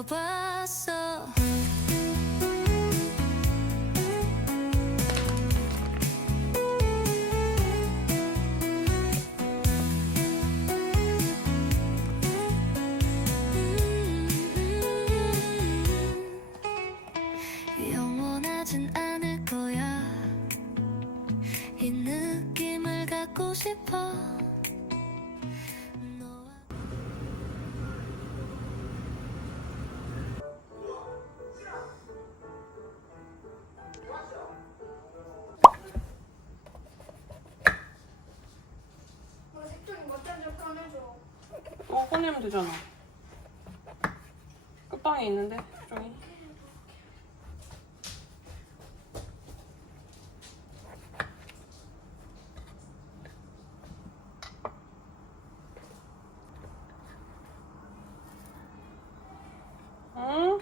느껴봤어. 영원하진 않을 거야. 이 느낌을 갖고 싶어. 꺼내면 되잖아. 끝방에 있는데, 색종이. 응?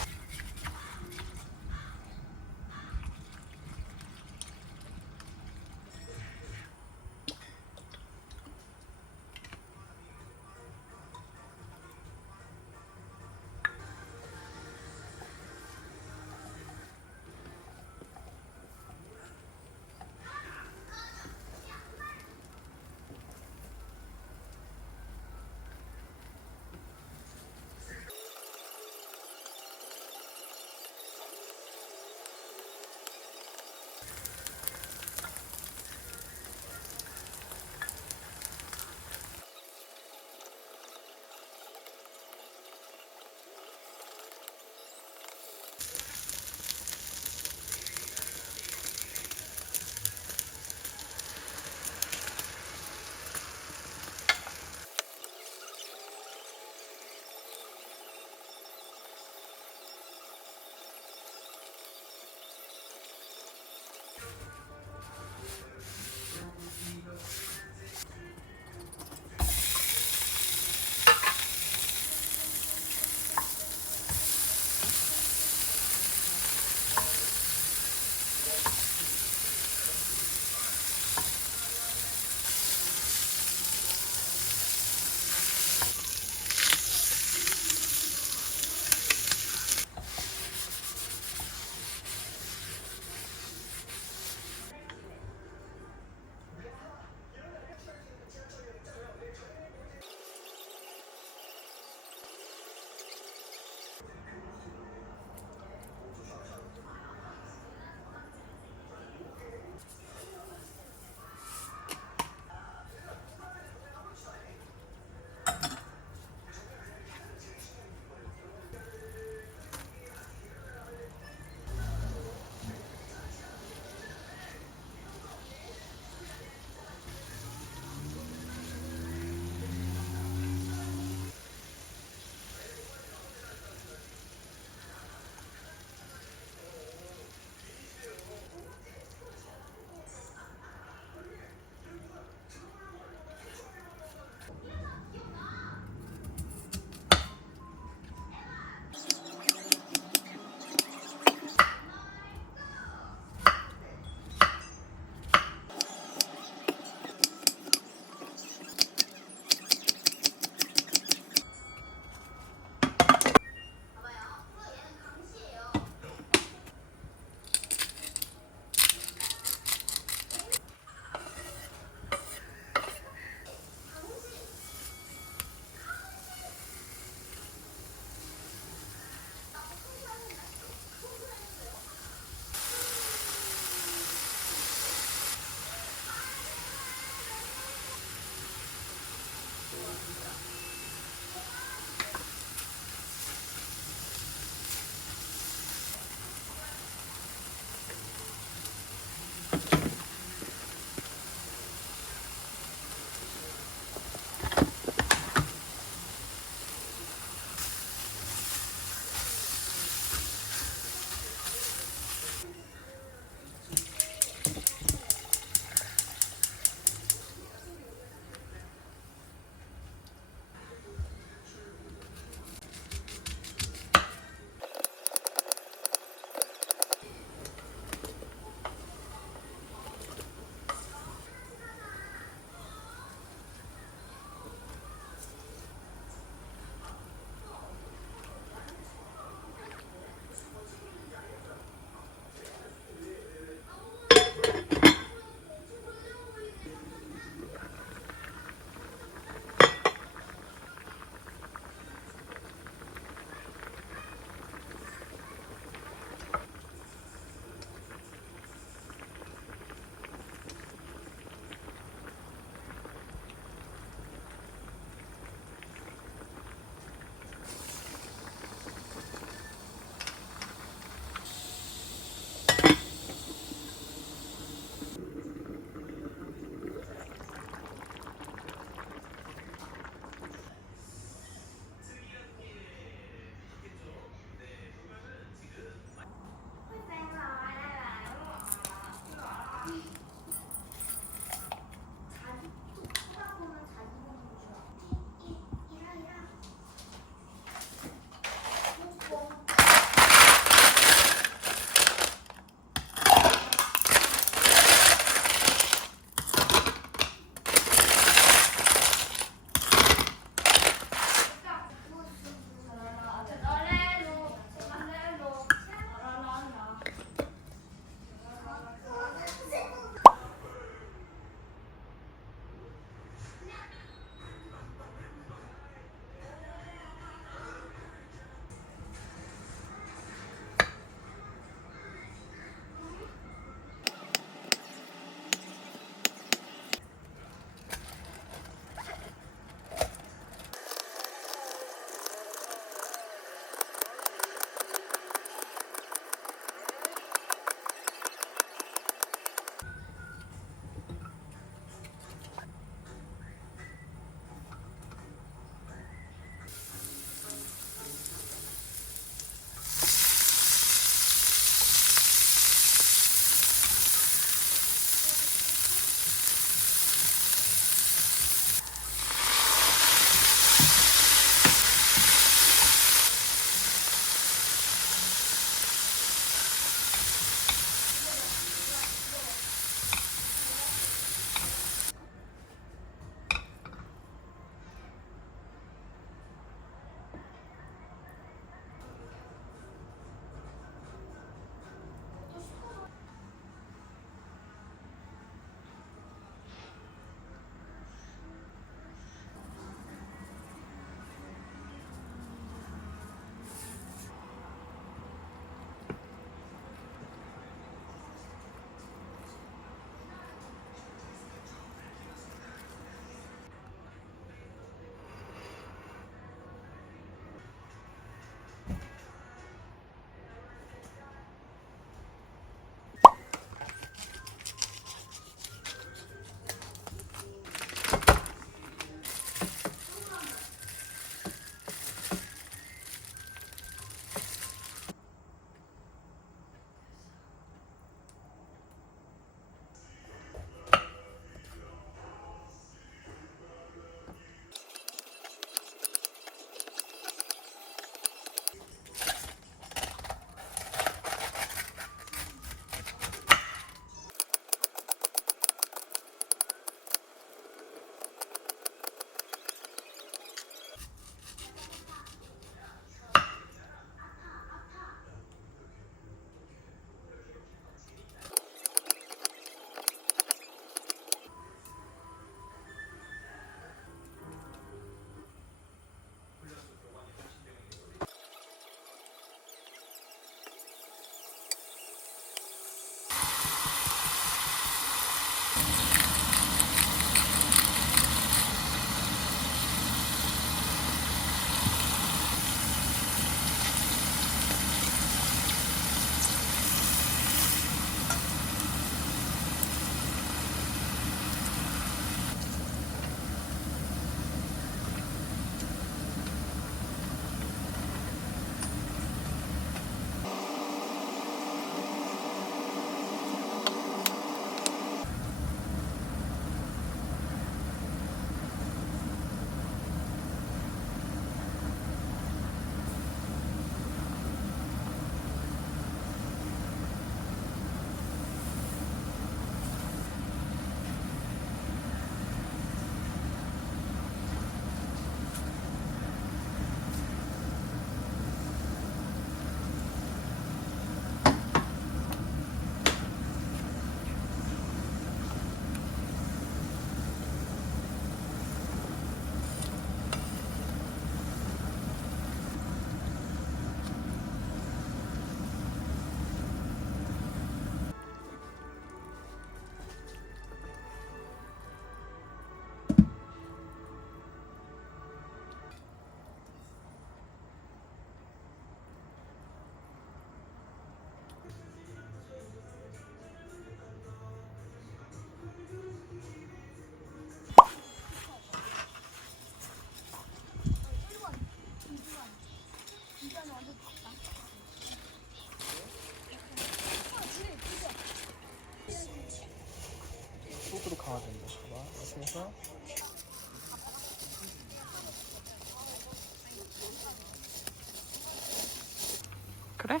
그래?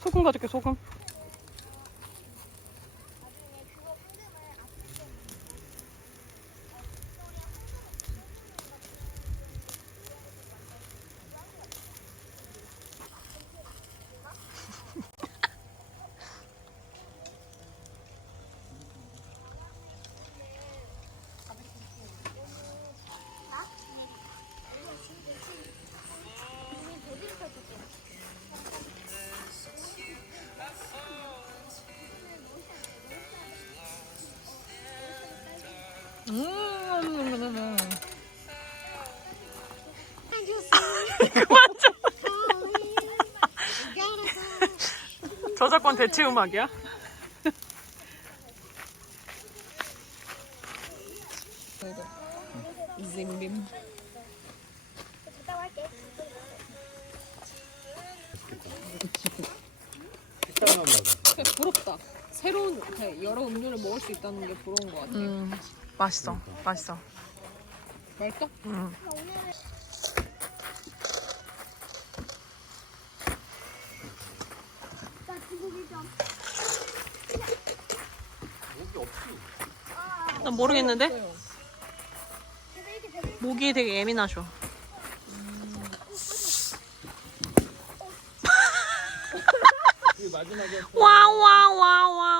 소금 가져게 소금. 그만 좀. 저작권 대체 음악이야? 이생림. 부럽다. 새로운 여러 음료를 먹을 수 있다는 게 부러운 것 같아. 맛있어. 맛있어. 맛있어? 응. 난 모르겠는데? 목이 되게 예민하셔. 와와와와와.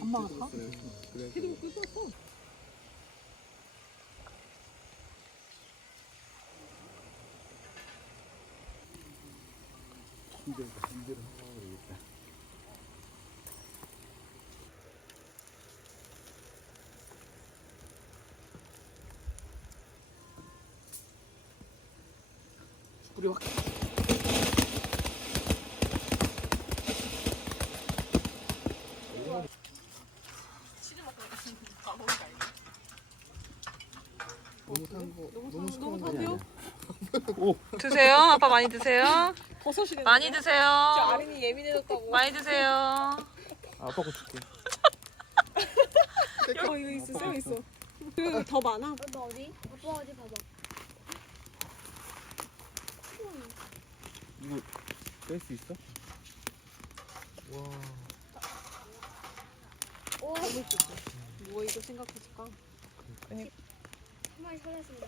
엄마가 가? 헤드로 끄었어. 우리 확. 너무 탄데요? 드세요. 아빠 많이 드세요. 버섯이 많이 드세요. 아린이 예민해졌다고. 많이 드세요. 아빠 거 줄게. 이거 있어, 쌤 있어. 그 더 많아. 아빠 어디? 아빠 어디 봐봐. 이거 뺄 수 있어? 와. 오, 뭐 이거 생각했을까? 한 마리 살았습니다.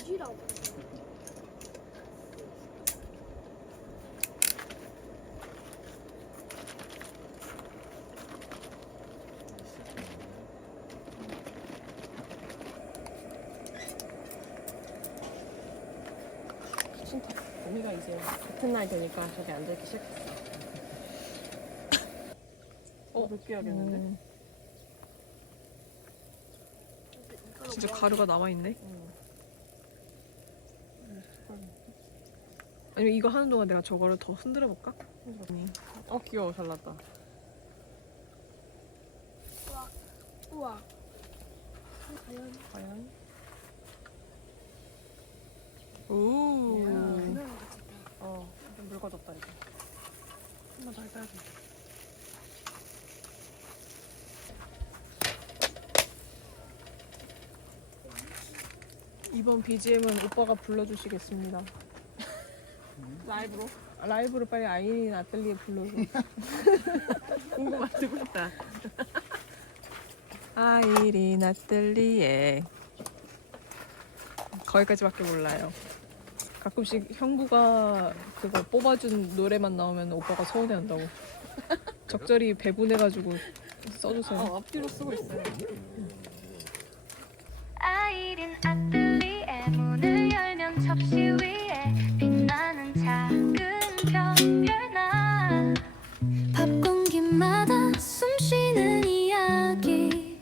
어디라고? 언니가 이제 같은 날 되니까 저기 앉아있기 시작했어. 늦게 하겠는데? 진짜 가루가 남아있네? 아니면 이거 하는 동안 내가 저거를 더 흔들어볼까? 귀여워. 잘났다. 우와. 과연? 오. 좀 묽어졌다 이거. 한 번 더 해야 돼. 이번 BGM은 오빠가 불러주시겠습니다. 라이브로? 라이브로 빨리 아이린 아뜰리에 불러줘. 궁금해 듣고 싶다. 아이린 아뜰리에. 거기까지밖에 몰라요. 가끔씩 형부가 그거 뽑아준 노래만 나오면 오빠가 서운해한다고. 적절히 배분해가지고 써주세요. 앞뒤로 쓰고 있어요. 아이린 아뜰리에 문을 열면 접시 위에 빛나는 작은 별나 밥 공기마다 숨쉬는 이야기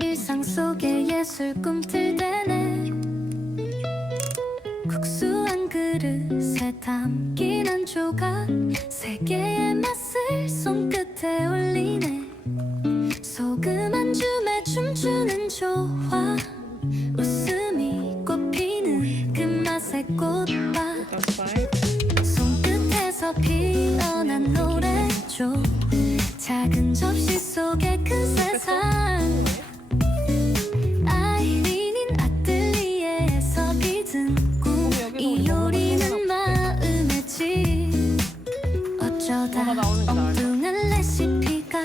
일상 속의 예술 꿈틀대네 국수 한 그릇에 담긴 한 조각 세 개의 맛을 손끝에 올리네 소금 한 줄 작은 접시 속에 큰 세상 아이린인 아틀리에에서 빚은 꿈 이 요리는 마음의 집 어쩌다 뭐가 나오는지 알아? 엉뚱한 레시피가